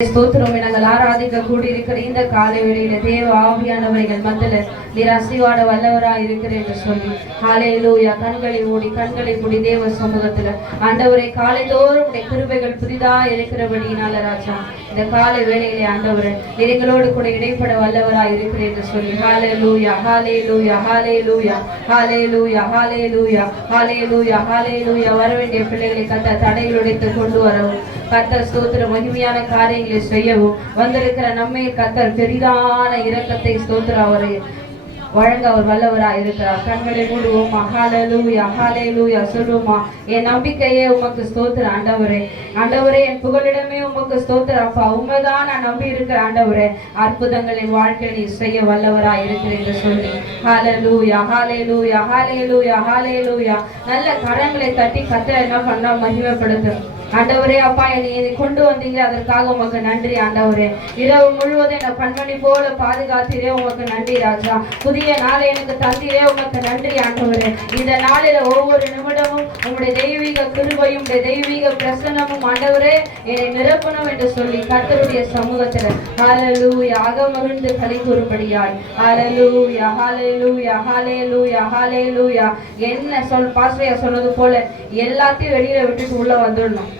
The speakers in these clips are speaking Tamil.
ஸ்தோத்திரம். நாங்கள் ஆராதிக்க கூடியிருக்கிற இந்த காலை வேளையில தேவ ஆவியானவர்கள் மத்தியில நீர் அசைவாட வல்லவராய் இருக்கிற என்று சொல்லி ஹல்லேலூயா. கண்களை மூடி தேவ சமூகத்துல ஆண்டவரை காலைதோறும் உடைய கிருபைகள் புதிதா இருக்கிறபடினால ராஜா இந்த காலை வேளையிலே ஆண்டவரை எங்களோடு கூட இடைப்பட வல்லவராய் இருக்கிற என்று சொல்லி ஹல்லேலூயா ஹல்லேலூயா ஹல்லேலூயா ஹல்லேலூயா ஹல்லேலூயா ஹல்லேலூயா ஹல்லேலூயா. வர வேண்டிய பிள்ளைகளை கத்த தடையில் உடைத்து கொண்டு வரவும் கர்த்தர் ஸ்தோத்திரம் மகிமையான காரியங்களை செய்யவும் வந்திருக்கிற நம்மை கர்த்தர் பெரிதான இரக்கத்தை ஸ்தோத்திரம் அவரை வழங்க அவர் வல்லவராய் இருக்கிறார். கண்களை மூடுவோமா. ஹல்லேலூயா ஹல்லேலூயா சொல்லுவோமா. என் நம்பிக்கையே உமக்கு ஸ்தோத்திரம் ஆண்டவரே. ஆண்டவரே என் புகலிடமே உமக்கு ஸ்தோத்திரம் அப்பா. உண்மைதான் நான் நம்பி இருக்கிற ஆண்டவரே அற்புதங்களின் வாழ்க்கையை நீ செய்ய வல்லவராய் இருக்கிறேன் என்று சொல்லி ஹல்லேலூயா ஹல்லேலூயா ஹல்லேலூயா ஹல்லேலூயா. நல்ல கரங்களை தட்டி கர்த்தர் என்ன பண்ணா மகிமைப்படுத்தும். ஆண்டவரே அப்பா என்னை கொண்டு வந்தீங்க அதற்காக உமக்கு நன்றி ஆண்டவரே. இரவு முழுவதும் என்னை கண்மணி போல பாதுகாத்தீரே உமக்கு நன்றி ராஜா. புதிய நாளை எனக்கு தந்தீரே உமக்கு நன்றி ஆண்டவரே. இந்த நாளில ஒவ்வொரு நிமிடமும் உங்களுடைய தெய்வீக கிருபையும் உங்களுடைய தெய்வீக பிரசன்னமும் ஆண்டவரே என்னை நிரப்பணும் என்று சொல்லி கர்த்தருடைய சமூகத்துல ஹல்லேலூயா அகமகிழ்ந்து களி கூறும்படியாய் ஹல்லேலூயா ஹல்லேலூயா ஹல்லேலூயா ஹல்லேலூயா. என்ன பாஸ்டர் சொன்னது போல எல்லாத்தையும் வெளியில விட்டுட்டு உள்ள வந்துடணும்.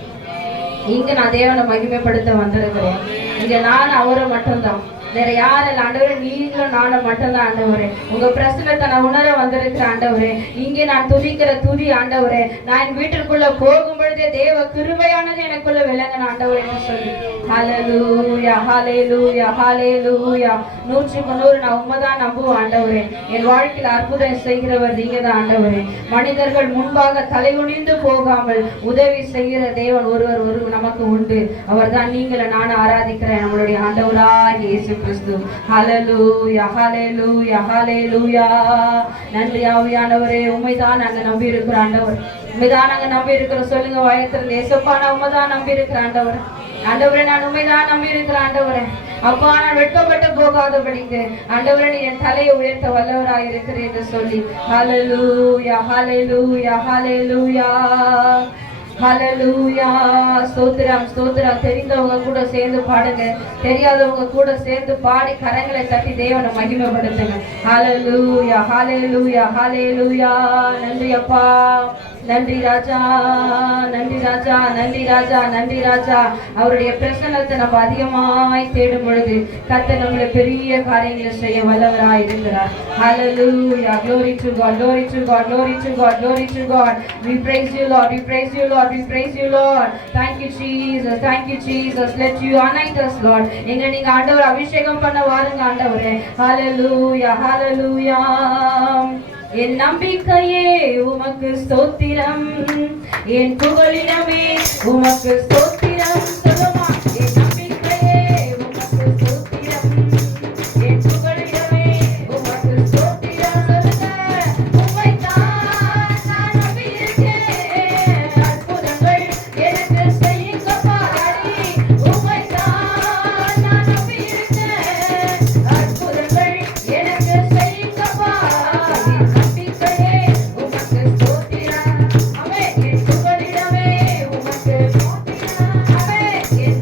இங்க நான் தேவனை மகிமைப்படுத்த வந்திருக்கிறேன். இங்க நான் அவரை மட்டும்தான், வேற யாரும் ஆண்டவரே நீங்களும் நானும் மட்டும்தான் ஆண்டவரே. உங்க பிரசனத்தை நான் உணர வந்திருக்கிற ஆண்டவரே. இங்கே நான் துதிக்கிற துதி ஆண்டவரே நான் என் வீட்டிற்குள்ள போகும் பொழுதே தேவ கிருபையானது எனக்குள்ள விளங்கின ஆண்டவரே என்று சொல்லி ஹல்லேலூயா ஹல்லேலூயா ஹல்லேலூயா. 100% நான் உண்மைதான் நம்புவேன் ஆண்டவரே. என் வாழ்க்கையில் அற்புதம் செய்கிறவர் நீங்க தான் ஆண்டவரே. மனிதர்கள் முன்பாக தலைகுனிந்து போகாமல் உதவி செய்கிற தேவன் ஒருவர் நமக்கு உண்டு. அவர் தான் நீங்களை நான் ஆராதிக்கிறேன் நம்மளுடைய ஆண்டவராய் இயேசு கிறிஸ்து. ஹல்லேலூயா ஹல்லேலூயா ஹல்லேலூயா. நன்றி ஆவியானவரே. உம்மைதான் நாங்க நம்பி இருக்கிற ஆண்டவர். உண்மைதான் நாங்க நம்பி இருக்கிற சொல்லுங்க வாயத்திலிருந்து ஏசப்பா நான் உண்மைதான் நம்பி இருக்கிற ஆண்டவர். ஆண்டவரே நான் உண்மைதான் நம்பி இருக்கிற ஆண்டவரே. அப்பா நான் வெட்கப்பட்டு போகாதபடிக்கு ஆண்டவரே நீ என் தலையை உயர்த்த வல்லவராய் இருக்கிறேன் என்று சொல்லி ஹல்லேலூயா ஹல்லேலூயா ஹல்லேலூயா ஹல்லேலூயா. ஸ்தோத்திரம் ஸ்தோத்திரம். தெரிந்தவங்க கூட சேர்ந்து பாடுங்க, தெரியாதவங்க கூட சேர்ந்து பாடி கரங்களை தட்டி தேவனை மகிமைப்படுத்துங்க. ஹல்லேலூயா ஹல்லேலூயா ஹல்லேலூயா. நன்றி அப்பா, நன்றி ராஜா, நன்றி ராஜா, நன்றி ராஜா, நன்றி ராஜா. அவருடைய பிரசன்னத்தை நம்ம அதிகமாய் தேடும் பொழுது கர்த்தர் நம்மளை பெரிய காரியங்களை செய்ய வல்லவராய் இருக்கிறார். ஹல்லேலூயா. Glory to God, glory to God, glory to God, glory to God. We praise you Lord, we praise you Lord, we praise you Lord. Thank you Jesus, thank you Jesus. Let you anoint us Lord. எங்களை நீங்க ஆண்டவர் அபிஷேகம் பண்ண வாருங்க ஆண்டவரே. ஹல்லேலூயா ஹல்லேலூயா. என் நம்பிக்கையே உமக்கு ஸ்தோத்திரம், என் புகலிடமே உமக்கு ஸ்தோத்திரம். சொல்லுமா. என் நம்பிக்கையே உமக்கு ஸ்தோத்திரம், என் புகலிடமே உமக்கு ஸ்தோத்திரம். சொல்லுங்க. உம்மைத்தான் நான் நம்பியிருக்கேன், அற்புதங்கள் எனக்கு செய்யுங்க பாடி. உம்மைத்தான் நான் நம்பியிருக்கேன், அற்புதங்கள் எனக்கு செய்யுங்க பாடி. என்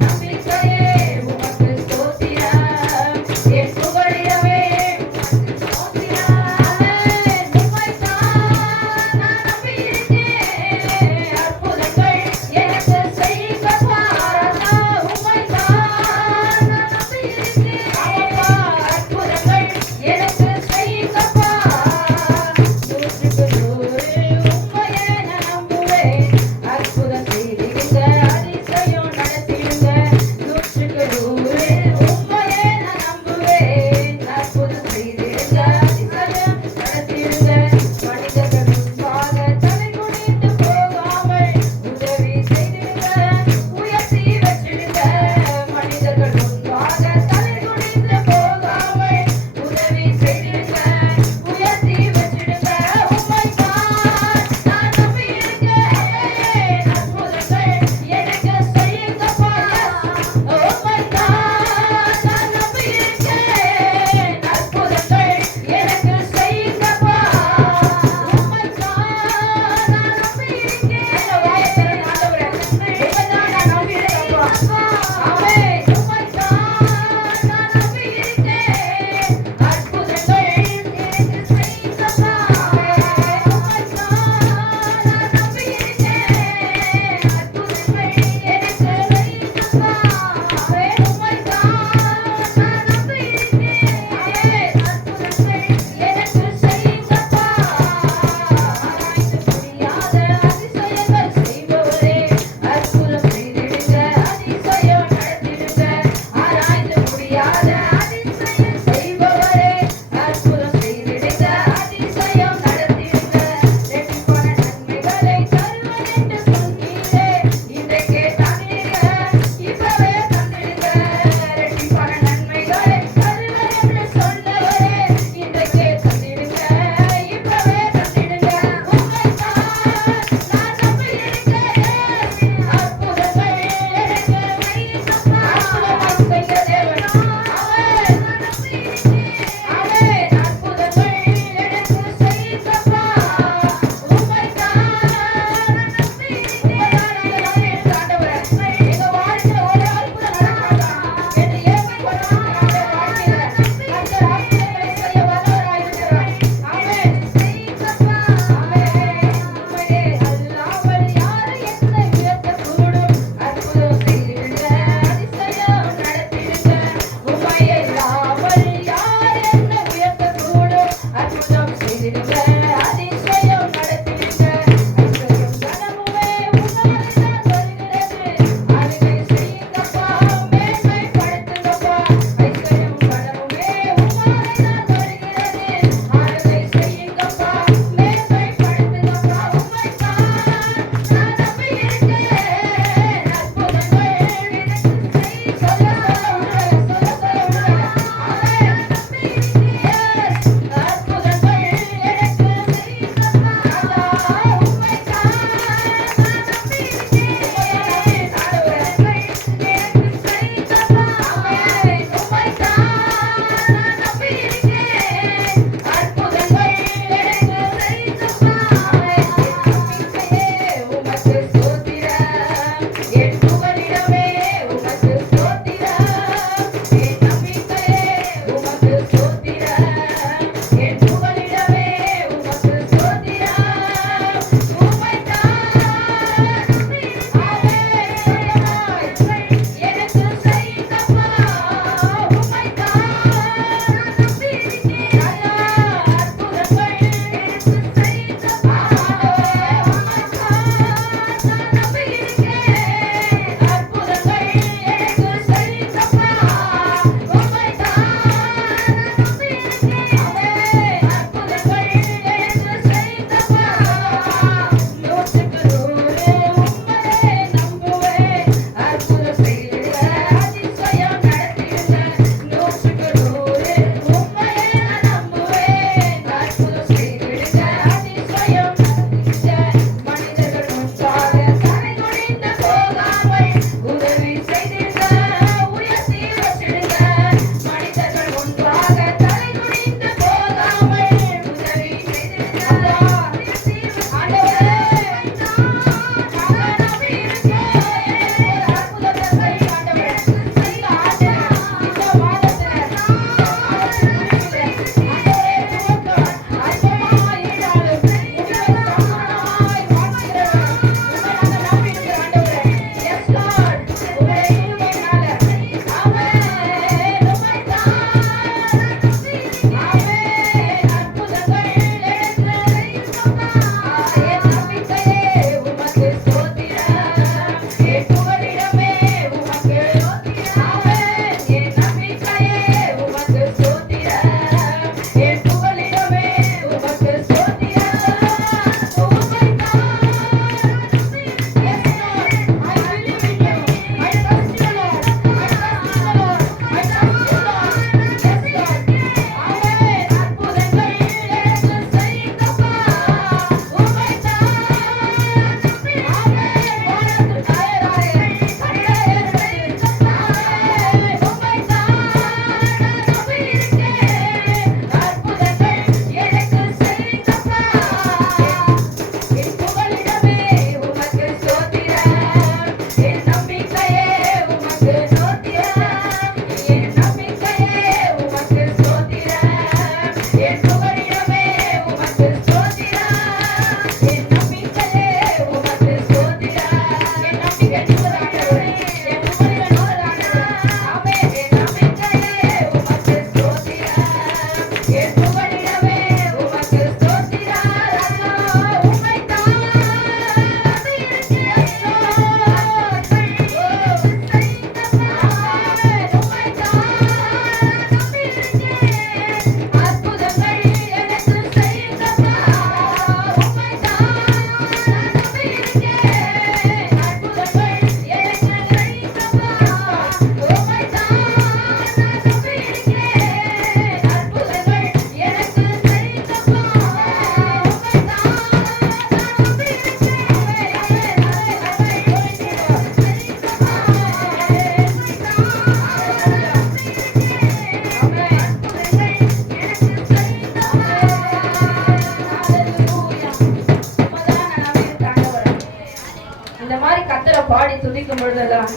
ஆராதிக்கும் பொழுதெல்லாம்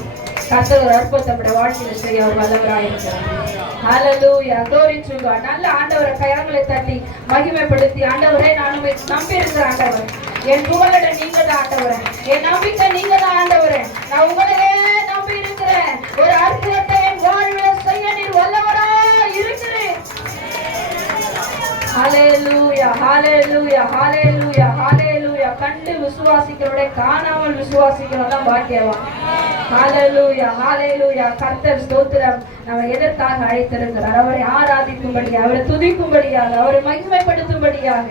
கர்த்தர் ஒரு அற்புதத்தை நம்முடைய வாழ்க்கையில செய்ய அவர் வல்லவராயிருக்கிறார். ஹல்லேலூயா, glory to God. நல்ல ஆண்டவரை கரங்களை தட்டி மகிமைப்படுத்தி, ஆண்டவரே நான் உம்மை நம்பி இருக்கிற ஆண்டவர், என் புகழோட நீங்க தான் ஆண்டவரே, என் நம்பிக்கை நீங்க தான் ஆண்டவரே, நான் உங்களையே நம்பி இருக்கிறேன். ஒரு அற்புதத்தை என் வாழ்வில செய்ய நீர் வல்லவராய் இருக்கிறேன். ஹல்லேலூயா, ஹல்லேலூயா, ஹல்லேலூயா, ஹல்லேலூயா. கண்டு விசுவாசிக்கிறவரை காணாமல் விசுவாசிக்கிறவன் தான் பாக்கியவான். ஹல்லேலூயா, ஹல்லேலூயா. கர்த்தர் ஸ்தோத்திரம். நம்ம எதற்காக அழைத்திருக்கிறார்? அவரை ஆராதிக்கும்படியாக, அவரை துதிக்கும்படியாக, அவரை மகிமைப்படுத்தும்படியாக.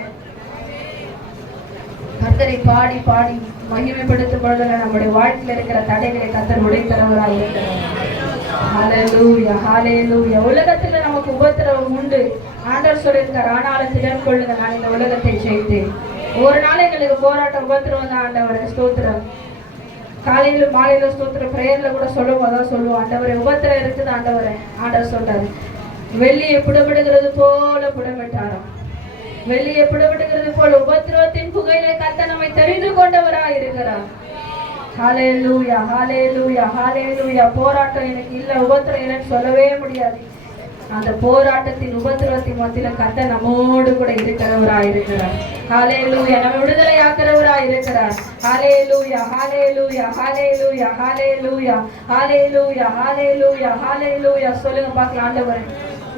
கர்த்தரை பாடி பாடி மகிமைப்படுத்தும் பொழுது நம்முடைய வாழ்க்கையில் இருக்கிற தடைகளை கர்த்தர் உடைத்தரவராக இருக்கிறார். ஹல்லேலூயா, ஹல்லேலூயா. உலகத்துல நமக்கு உபத்திரவம் உண்டு. ஆண்டவர் சொல்லியிருக்கார், ஆனாலும் திடன் கொள்ளுங்க, நான் இந்த உலகத்தை ஜெயித்தேன். ஒரு நாள் எங்களுக்கு போராட்டம் உபத்திரவம் தான் ஆண்டவரே. ஸ்தோத்திரம். காலையில மாலையில ஸ்தோத்திரம் பிரேயர்ல கூட சொல்லும் போதான் சொல்லுவோம், ஆண்டவரே உபத்திரம் இருக்குது ஆண்டவரே. ஆண்டவர் சொல்றாரு, வெள்ளியை புடமிடுகிறது போல புடமிட்டாராம். வெள்ளியை புடமிடுகிறது போல உபத்திரவத்தின் புகையில கர்த்தர் நம்மை தெரிந்து கொண்டவராய் இருக்கிறார். ஹல்லேலூயா, ஹல்லேலூயா, ஹல்லேலூயா. போராட்டம் எனக்கு இல்ல, உபத்திரம் இல்லைன்னு சொல்லவே முடியாது. அந்த போராட்டத்தின் உபத்திரவத்தின் மத்தியில கர்த்தர் நம்மோடு கூட இருக்கிறவராய் இருக்கிறார். ஹல்லேலூயா, நம்ம விடுதலை ஆக்குறவராய் இருக்கிறார். ஹல்லேலூயா, ஹல்லேலூயா, ஹல்லேலூயா, ஹல்லேலூயா, ஹல்லேலூயா, ஹல்லேலூயா, ஹல்லேலூயா. சொல்லுங்க பார்க்கலாம், ஆண்டவரே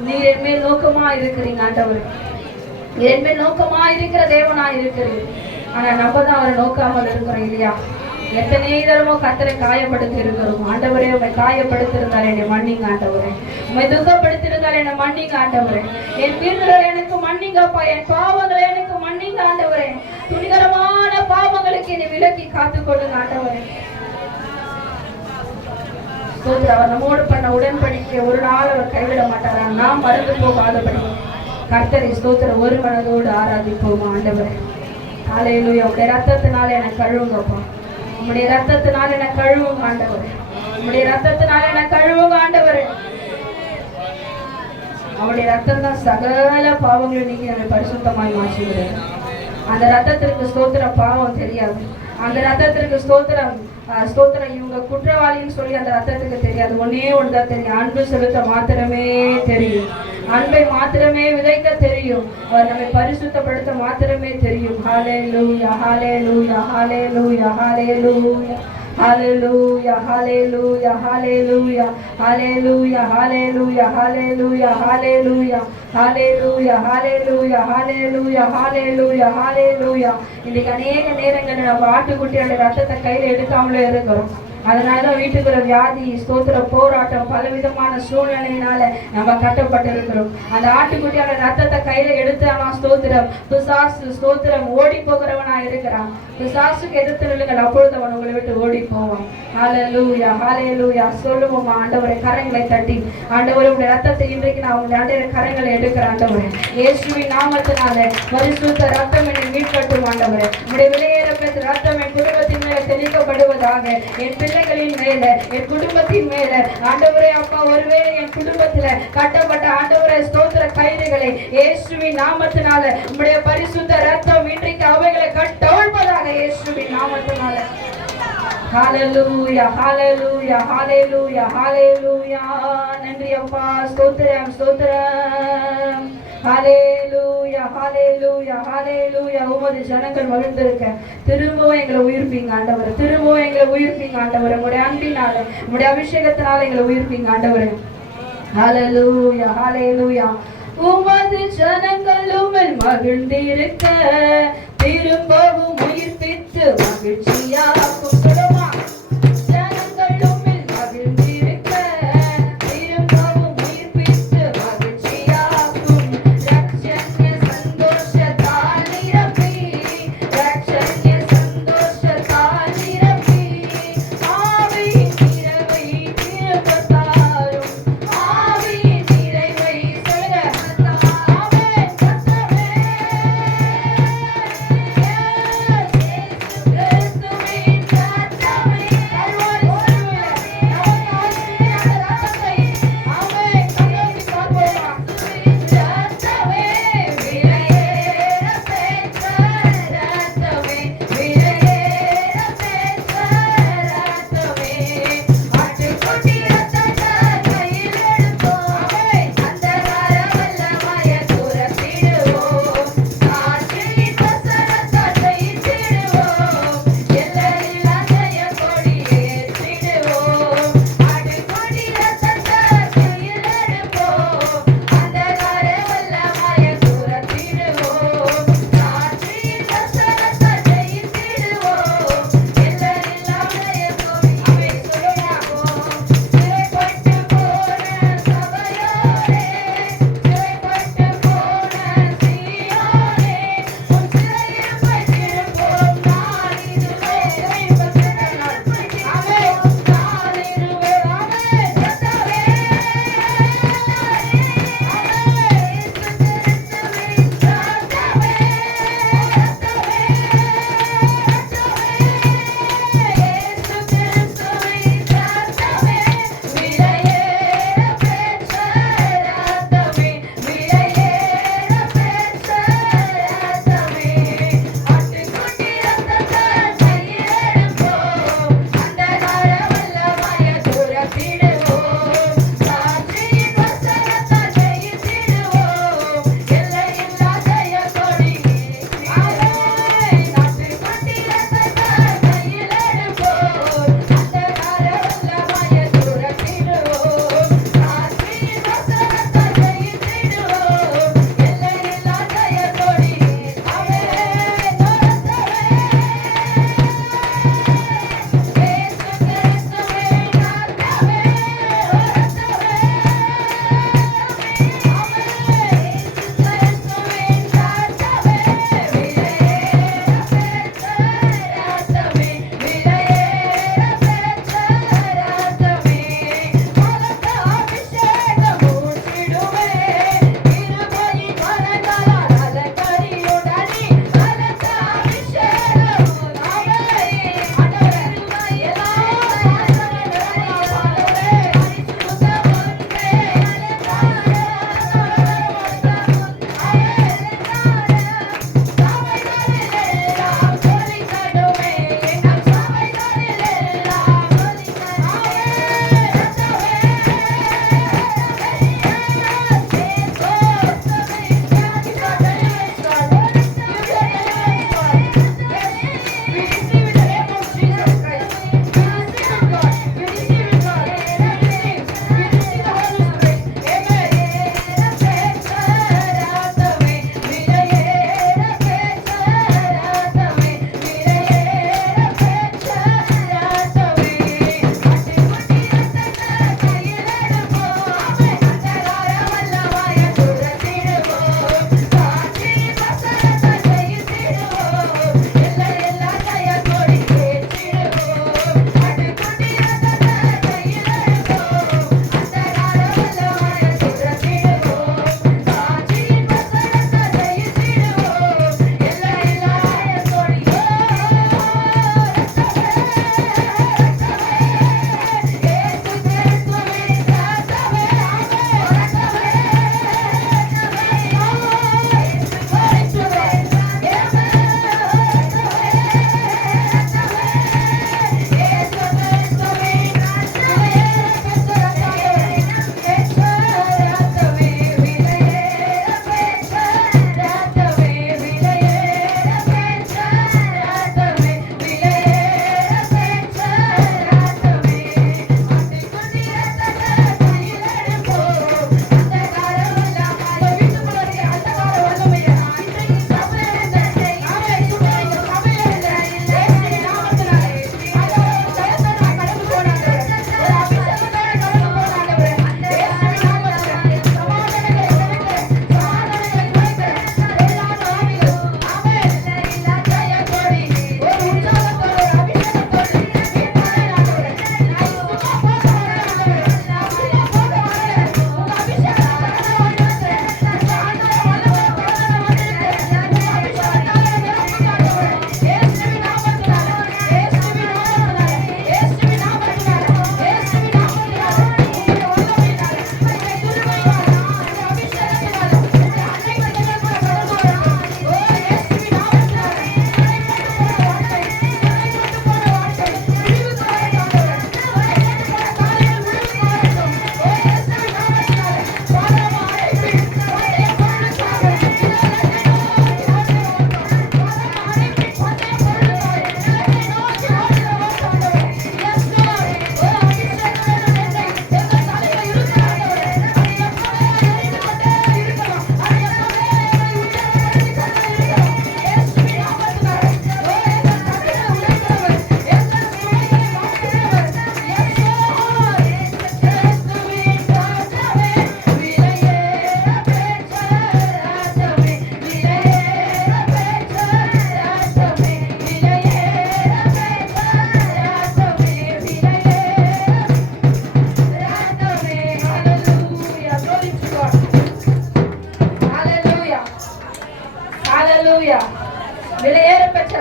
நீர் என் மேல் நோக்கமா இருக்கிறீங்க. ஆண்டவரே என் மேல் நோக்கமா இருக்கிற தேவனா இருக்கிறீங்க. ஆனா நம்ம தான் அவரை நோக்காமல் இருக்கிறோம் இல்லையா? எத்தனை தரமோ கர்த்தரை காயப்படுத்தி இருக்கிறோம். ஆண்டவரே உண்மை காயப்படுத்திருந்தால் என்னை மன்னிங்க ஆண்டவரே, உண்மை துக்கப்படுத்திருந்தால் என்னை மன்னிங்க ஆண்டவரே, என் மீறுதலை எனக்கு மன்னிங்கப்பா, என் பாவங்களை எனக்கு மன்னிங்க ஆண்டவரே, துணிகரமான பாவங்களுக்கு என்னை விலக்கி காத்துக்கொள்ளுங்க ஆண்டவரே. அவர் நம்மோடு பண்ண உடன்படிக்கை ஒரு நாள் அவர் கைவிட மாட்டாரா? நாம் மறந்து போகாதபடி கர்த்தரை ஸ்தோத்திரம் ஒரு மனதோடு ஆராதிப்போம் ஆண்டவரே. ஹல்லேலூயா. உடைய ரத்தத்தினால என்னை கழுவுங்கப்பா, உம்முடைய ரத்தத்தினால என்ன கழுவுங்க ஆண்டவரே, உம்முடைய ரத்தத்தினால என்ன கழுவுங்க ஆண்டவரே. அவருடைய ரத்தம் தான் சகல பாவங்களும் நீங்க என்னை பரிசுத்தமாய் மாற்றுகிறது. அந்த ரத்தத்திற்கு ஸ்தோத்திரம் பாவம் தெரியாது. அந்த ரத்தத்திற்கு ஸ்தோத்திரம் இவங்க குற்றவாளின்னு சொல்லி அந்த ரத்தத்துக்கு தெரியாது. ஒன்னே ஒன்றுதான் தெரியும், அன்பு செலுத்த மாத்திரமே தெரியும், அன்பை மாத்திரமே விதைக்க தெரியும், அவர் நம்மை பரிசுத்தப்படுத்த மாத்திரமே தெரியும். ஹல்லேலூயா, ஹல்லேலூயா, ஹல்லேலூயா, ஹல்லேலூயா, ஹல்லேலூயா, ஹல்லேலூயா, ஹல்லேலூயா, ஹல்லேலூயா, ஹல்லேலூயா, ஹல்லேலூயா, ஹல்லேலூயா, ஹல்லேலூயா, ஹல்லேலூயா, ஹல்லேலூயா, ஹல்லேலூயா, ஹல்லேலூயா. இன்னைக்கு அநேக நேரங்கள் நம்ம ஆட்டுக்குட்டியோட ரத்தத்தை கையில எடுக்காமலே இருக்கிறோம். அதனாலதான் வீட்டுக்குள்ள வியாதி, ஸ்தோத்திர போராட்டம், பலவிதமான சூழ்நிலையினால நம்ம கட்டப்பட்டிருக்கிறோம். அந்த ஆட்டுக்குட்டியோட ரத்தத்தை கையில எடுத்தானா ஸ்தோத்திரம், பிசாசு ஸ்தோத்திரம் ஓடி போகிறவனா இருக்கிறான். பிசாசுக்கு எதிர்த்து நில்லுங்கள், அப்பொழுது அவன் உங்களை விட்டு ஓடி போவான். ஹல்லேலூயா, ஹல்லேலூயா. சொல்லுவோமா ஆண்டவரை கரங்களை தட்டி, ஆண்டவரே உடைய ரத்தத்தை இன்றைக்கு நான் உங்களுடைய ஆண்டவரை கரங்களை எடுக்கிறேன் ஆண்டவரே. இயேசுவின் நாமத்தினால பரிசுத்த ரத்தம் என்னை மீட்கட்டும் ஆண்டவரே. உடைய விலையேற பெற்ற ரத்தம் என் குடும்பத்தின் மேல தெளிக்கப்படுவதாக, என் பிள்ளைகளின் மேல, என் குடும்பத்தின் மேல ஆண்டவரே. அப்பா, ஒருவேளை என் குடும்பத்துல கட்டப்பட்ட ஆண்டவரே ஸ்தோத்திர கயிறுகளை இயேசுவின் நாமத்தினால உம்முடைய பரிசுத்த ரத்தம் இன்றைக்கு அவைகளை கட்டவிழ்ப்பதாக இயேசுவின் நாமத்தினால. ஹல்லேலூயா, ஹல்லேலூயா, ஹல்லேலூயா, ஹல்லேலூயா. நன்றி அப்பா, ஸ்தோத்திரம், ஸ்தோத்திரம். ஹல்லேலூயா, ஹல்லேலூயா, ஹல்லேலூயா. உமது ஜனங்கள் மகிழ்ந்திருக்க திரும்பவும் எங்களை உயிர்ப்பீங்க ஆண்டவரே, திரும்பவும் எங்களை உயிர்ப்பீங்க ஆண்டவரே. உங்களுடைய அன்பினால, உங்களுடைய அபிஷேகத்தினால எங்களை உயிர்ப்பீங்க ஆண்டவரே. ஹல்லேலூயா, ஹல்லேலூயா. உமது ஜனங்கள் உம்மில் மகிழ்ந்திருக்க திரும்பவும் உயிர்ப்பித்து மகிழ்ச்சியாக்கும். Coming.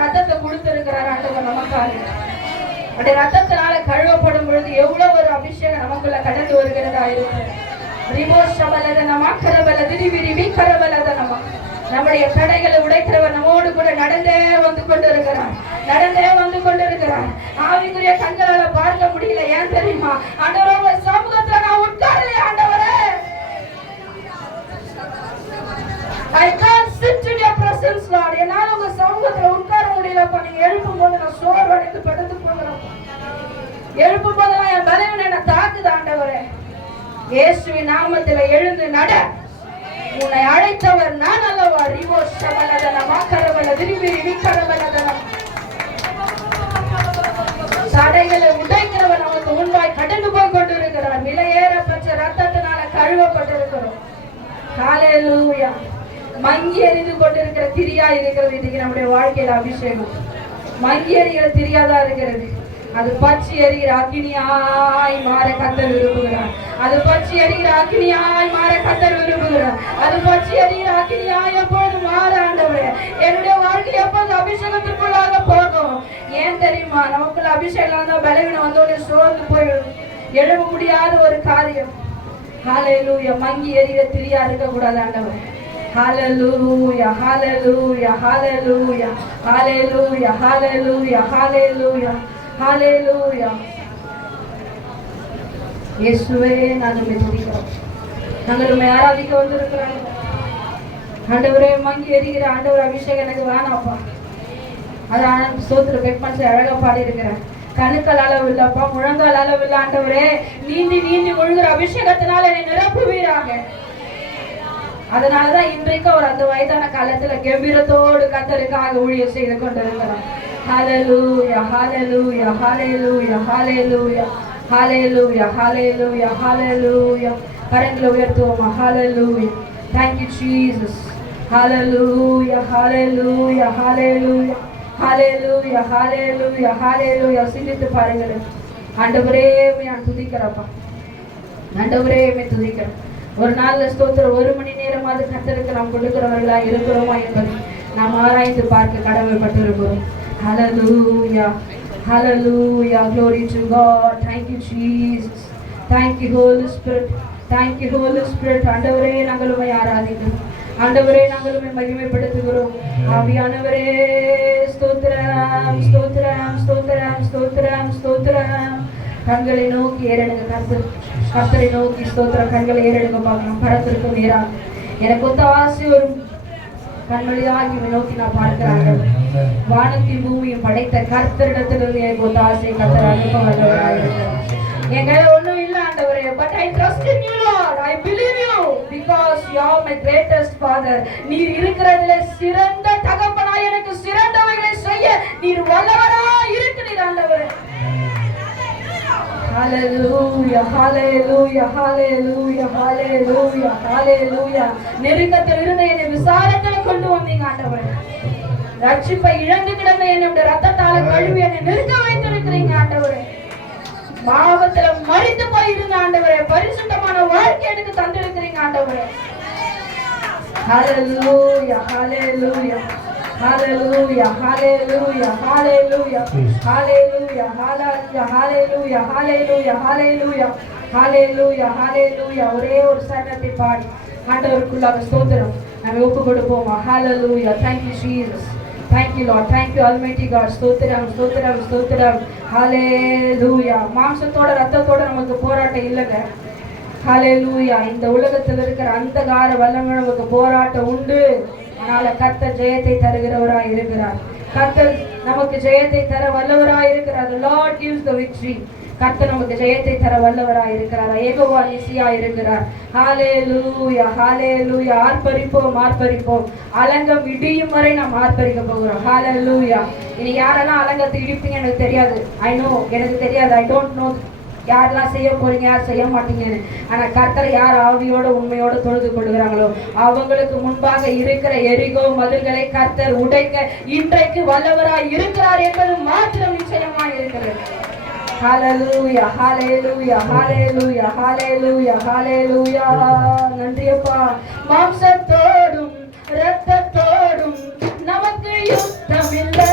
ரத்தத்தை கொடுத்திருக்கிறார் ஆண்டவர் நமக்காக. அந்த ரத்தத்தினால கழுவப்படும் பொழுது எவ்வளவு ஒரு அபிஷேகம் நமக்குள்ள கடந்து வருகிறதா இருக்கு. நம்முடைய தடைகளை உடைக்கிறவர் நம்மோடு கூட நடந்தே வந்து கொண்டிருக்கிறார், நடந்தே வந்து கொண்டிருக்கிறார். ஆவிக்குரிய கண்களால பார்க்க முடியல. ஏன் தெரியுமா? ஆண்டவரோட சமூகத்துல நான் உட்காரலையே ஆண்டவரே. I can't sit in your presence, Lord. என்னால உங்க சமூகத்துல உட்கார முடியலப்பா. நீங்க எழுப்பும் போது நான் சோர்வடைந்து படுத்து போகிறேன். எழுப்பும் போதெல்லாம் என் பலவீனம் என்ன தாக்குது ஆண்டவரே. இயேசுவின் நாமத்துல எழுந்து நட. உன்னை அழைத்தவர் நான் அல்லவா. ரிவோ சபலதன மாக்கரவல விரிவி விக்கரவலதன. தடைகளை உடைக்கிறவர் நமக்கு முன்பாய் கடந்து போய் கொண்டிருக்கிறார். விலையேறப்பட்ட ரத்தத்தினால கழுவப்பட்டிருக்கிறோம். ஹல்லேலூயா. மங்கி எறிந்து கொண்டிருக்கிற திரியா இருக்கிறது இன்னைக்கு நம்முடைய வாழ்க்கையில அபிஷேகம். மங்கி எறிகிற திரியாதா இருக்கிறது. அது பச்சி எறிகிற அக்கினியாய் மாற கர்த்தர் விரும்புகிறார். அது பச்சி எறிகிற அக்கினியாய் மாற கர்த்தர் விரும்புகிறார். அது பச்சி எறிகிற அக்கினியாய் எப்பொழுது மாற ஆண்டவரே. என்னுடைய வாழ்க்கை எப்போது அபிஷேகத்திற்குள்ளாக போகும். ஏன் தெரியுமா? நமக்குள்ள அபிஷேகம் தான் பலவீனம் வந்தோடனே சோர்ந்து போயிடும். எழுத முடியாத ஒரு காரியம். ஹல்லேலூயா. மங்கி எறிகிற திரியா இருக்க கூடாது ஆண்டவரே. Hallelujah, hallelujah, hallelujah, hallelujah, hallelujah, hallelujah, hallelujah. இயேசுவே நான் உம்மை துதிக்கிறோம். நாங்கள் உம்மை ஆராதிக்க வந்திருக்கிறோம் ஆண்டவரே. மங்கி எறிகிற ஆண்டவர் அபிஷேகம் எனக்கு வேணாப்பா. அதான் ஸ்தோத்திர பெட்மன்ஸ் அழகா பாடி இருக்கிறேன். கணுக்கள் அளவு இல்லப்பா, முழங்கால் அளவு இல்ல ஆண்டவரே. நீந்தி நீந்தி முழுகிற அபிஷேகத்தினால என்னை நிரப்புவீராக. அதனாலதான் இன்றைக்கு அவர் அந்த வயதான காலத்துல கம்பீரத்தோடு கர்த்தருக்காக ஊழியம் செய்து கொண்டிருக்கிறார். ஹல்லேலூயா, ஹல்லேலூயா, ஹல்லேலூயா, ஹல்லேலூயா, ஹல்லேலூயா, ஹல்லேலூயா, ஹல்லேலூயா. கரங்களை உயர்த்துவோமா? ஹல்லேலூயா. Thank you Jesus. Hallelujah, hallelujah, hallelujah, hallelujah, hallelujah, hallelujah. சிந்தித்து பாருங்கள். ஆண்டவரே நான் துதிக்கிறப்பா. ஆண்டவரே துதிக்கிறேன். ஒரு நாள்ல ஸ்தோத்திரம் 1 மணி நேரமாவது கர்த்தருக்கு நாம் கொடுக்கிறவர்களா இருக்கிறோமா என்பதை நாம் ஆராய்ந்து பார்க்க கடமைப்பட்டிருக்கிறோம். Hallelujah, hallelujah, glory to God. Thank you Jesus, thank you Holy Spirit, thank you Holy Spirit. ஆண்டவரே நாங்கள் உம்மை ஆராதிக்கிறோம். ஆண்டவரே நாங்கள் உம்மை மகிமைப்படுத்துகிறோம். ஆவியானவரே ஸ்தோத்திரம், ஸ்தோத்திரம், ஸ்தோத்திரம், ஸ்தோத்திரம், ஸ்தோத்திரம். கண்களை நோக்கி ஏறெடுங்க கர்த்தர். கர்த்தரை நோக்கி ஸ்தோத்திரம். கண்களை ஏறெடுங்க பார்க்கலாம். பரத்திற்கும் நேரா எனக்கு ஒத்த ஆசை ஒரு கண்மொழியாகி நோக்கி நான் பார்க்கிறார்கள். வானத்தையும் பூமியும் படைத்த கர்த்தரிடத்திலிருந்து எனக்கு ஒத்த ஆசை கர்த்தர் அனுப்ப வல்லவராயிருக்கிறார். எங்களை ஒண்ணும் இல்ல ஆண்டவரே. But I trust in you Lord. I believe you because you are my greatest father. நீர் இருக்கிறதுல சிறந்த தகப்பனாய் எனக்கு சிறந்தவைகளை செய்ய நீர் வல்லவராய் இருக்கிறீர் ஆண்டவரே. Hallelujah, hallelujah, hallelujah, hallelujah, hallelujah. நெருக்கத்தில் இருந்த என்னை விசாரத்தில் கொண்டு வந்தீங்க ஆண்டவரே. ரட்சிப்பை இழந்து கிடந்த என்னுடைய ரத்தத்தால கழுவி என்னை நிறுத்த வைத்திருக்கிறீங்க ஆண்டவரே. பாவத்துல மரித்து போயிருந்த ஆண்டவரே பரிசுத்தமான வாழ்க்கை எனக்கு தந்திருக்கிறீங்க ஆண்டவரே. Hallelujah, hallelujah, hallelujah, hallelujah, hallelujah, hallelujah, hallelujah, hallelujah, hallelujah, hallelujah, hallelujah, hallelujah. ஒரே ஒரு சரணத்தை பாடி ஆண்டவருக்குள்ளாக ஸ்தோத்திரம் நாம ஒப்பு கொடுப்போமா? Hallelujah. Thank you Jesus. Thank you Lord. Thank you Almighty God. ஸ்தோத்திரம், ஸ்தோத்திரம், ஸ்தோத்திரம். Hallelujah. மாம்சத்தோட ரத்தத்தோட நமக்கு போராட்டம் இல்லைங்க. Hallelujah. இந்த உலகத்தில் இருக்கிற அந்தகார வல்லமை நமக்கு போராட்டம் உண்டு. அதனால கர்த்தர் ஜெயத்தை தருகிறவராய் இருக்கிறார். கர்த்தர் நமக்கு ஜெயத்தை தர வல்லவராய் இருக்கிறார். The Lord gives the victory. கர்த்தர் நமக்கு ஜெயத்தை தர வல்லவராய் இருக்கிறார். யெகோவா நிசியா இருக்கிறார். ஹல்லேலூயா, ஹல்லேலூயா. ஆர்ப்பரிப்போம், ஆர்ப்பரிப்போம். அலங்கம் இடியும் வரை நாம் ஆர்ப்பரிக்க போகிறோம். ஹல்லேலூயா. இனி யாரெல்லாம் அலங்கத்தை இடிப்பீங்க எனக்கு தெரியாது. I know, எனக்கு தெரியாது. I don't know யாரெல்லாம் செய்ய போறீங்க, யார் செய்ய மாட்டீங்கன்னு. ஆனா கர்த்தரை யார் ஆவியோட உண்மையோட தொழுது கொள்கிறாங்களோ அவங்களுக்கு முன்பாக இருக்கிற எரிகோ மதில்களை கர்த்தர் உடைக்க இன்றைக்கு வல்லவராய் இருக்கிறார் என்பது மாத்திரம் நிச்சயமாக இருக்கிறது. ஹல்லேலூயா, ஹல்லேலூயா, ஹல்லேலூயா, ஹல்லேலூயா, ஹல்லேலூயா. நன்றியப்பா. மாம்சத்தோடும் இரத்தத்தோடும் நமக்கு யுத்தம் இல்லை.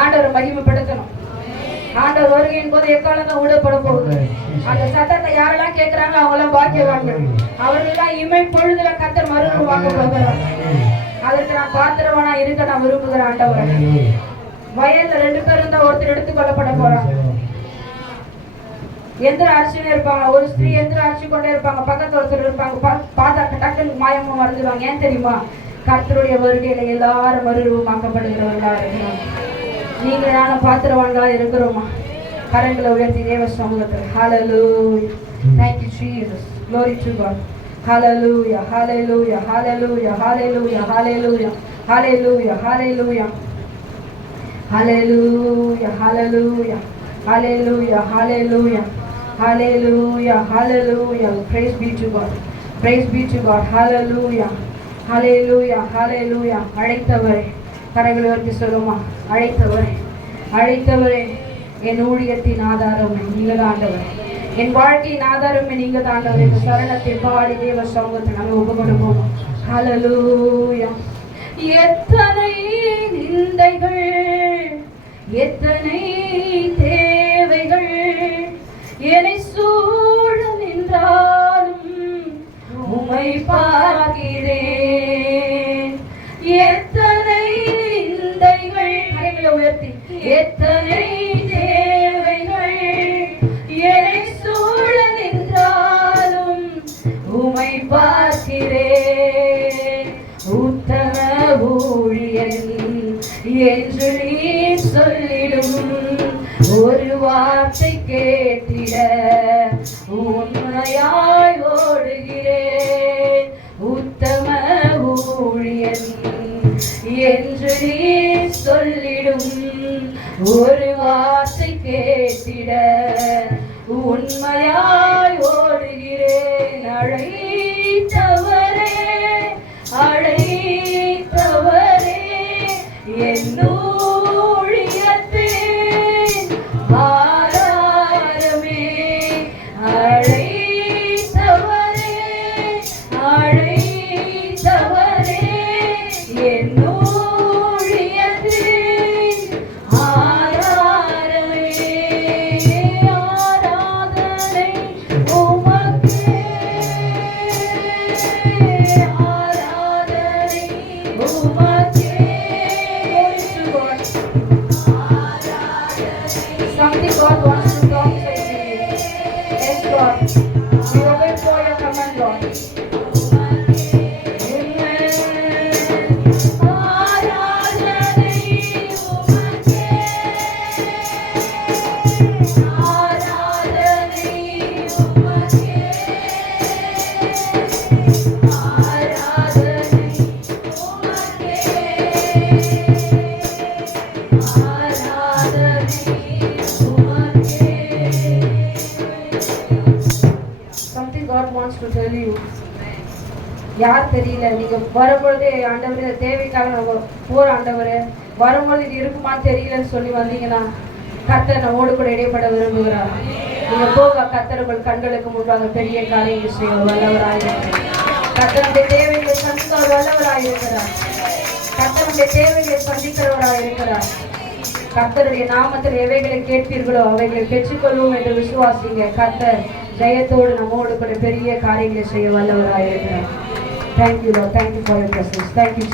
ஆண்டவரை மகிமைப்படுத்தணும். ஆண்டவர் வருகையின் போது எக்காலங்க ஊடப்பட போகுது. அந்த சத்தத்தை யாரெல்லாம் கேட்கிறாங்க அவங்களாம் பாக்கியவான்கள். அவர்களெல்லாம் இமை பொழுதுல கர்த்தர் மறுரூபமாக்க போகிறார். அதற்கு நான் பாத்திரவானா இருக்க நான் விரும்புகிறேன். ஆண்டவரை வயல்ல 2 பேர் இருந்தா ஒருத்தர் எடுத்துக் கொள்ளப்பட போறாங்க. எந்திர அரிசின்னு இருப்பாங்க. ஒரு ஸ்திரீ எந்திர அரிசி கொண்டே இருப்பாங்க. பக்கத்துல ஒருத்தர் இருப்பாங்க. பார்த்தா டக்குன்னு மாயமா மறந்துடுவாங்க. ஏன் தெரியுமா? கர்த்தருடைய வருகையில எல்லாரும் மறுரூபமாக்கப்படுகிறவர்களா இருக்கிறோம். நீங்க நானும் பாத்திரவான்களா இருக்கிறோமா? கரங்களை உயர்த்தி தேவ சமூகத்தில் ஹalleluya. Thank you Jesus. Glory to God. Hallelujah. Hallelujah. Hallelujah. Hallelujah. Hallelujah. Hallelujah. Hallelujah. Hallelujah. Hallelujah. Hallelujah. Hallelujah. Hallelujah. Hallelujah. Praise be to God. Praise be to God. Hallelujah. Hallelujah. Hallelujah. அழைத்தவரே கரங்களை உயர்த்தி சொல்லுமா? அழைத்தவரே, அழைத்தவரே, என் ஊழியத்தின் ஆதாரம் நீங்க தான் ஆண்டவர். என் வாழ்க்கையின் ஆதாரமே நீங்க தான் ஆண்டவர். இந்த சரணத்தை பாடி தேவ சமூகத்தை நாங்கள் ஒப்பு கொடுப்போம். ஹல்லேலூயா. எத்தனை நிந்தைகள், எத்தனை தேவைகள் என்னை சூழ நின்றாலும் உம்மை பார்க்கிறேன். எத்தனை நிந்தைகள், கைகளை உயர்த்தி, எத்தனை தேவைகள் என்னை சூழ நின்றாலும் உம்மை பார்க்கிறேன். உத்தம ஊழியன் என்று நீ சொல்லிடும் ஒரு வார்த்தை கேட்டிட உண்மையாய் ஓடுகிறேன். உத்தம ஊழியன் என்று நீ சொல்லிடும் ஒரு வார்த்தை கேட்டிட உண்மையாய் ஓடுகிறேன். அழைத்தவரே, அழைத்தவரே, என் ஊழியத்தின் ஆதாரமே. அழைத்தவரே, அழைத்தவரே, என் ஊழியத்தின் ஆதாரமே. ஆராதனை உமக்கே, ஆராதனை உமக்கே. Something God wants to talk to you. Yes, God. We obey for your command, Lord. Something God wants to tell you. யார் தெரியல, நீங்க வரும்பொழுதே ஆண்டவரே தேவைக்காக நம்ம போற ஆண்டவரே வரும்பொழுது இது இருக்குமான்னு தெரியலன்னு சொல்லி வந்தீங்கன்னா கர்த்தர் நம்மோடு கூட இடைப்பட விரும்புகிறார். நீங்க போக கர்த்தர் உங்கள் கண்களுக்கு முன்பாக பெரிய காரியங்கள் செய்ய வல்லவராயிருக்கிறார். கர்த்தருடைய தேவைகளை சந்திக்க வல்லவராயிருக்கிறார். கர்த்தருடைய தேவைகளை சந்திக்கிறவராயிருக்கிறார். கர்த்தருடைய நாமத்தில் எவைகளை கேட்பீர்களோ அவைகளை பெற்றுக்கொள்வோம் என்று விசுவாசிங்க. கர்த்தர் ஜெயத்தோடு நம்மோடு கூட பெரிய காரியங்களை செய்ய வல்லவராயிருக்கிறார். Thank you, Lord. Thank you for your presence. Thank you.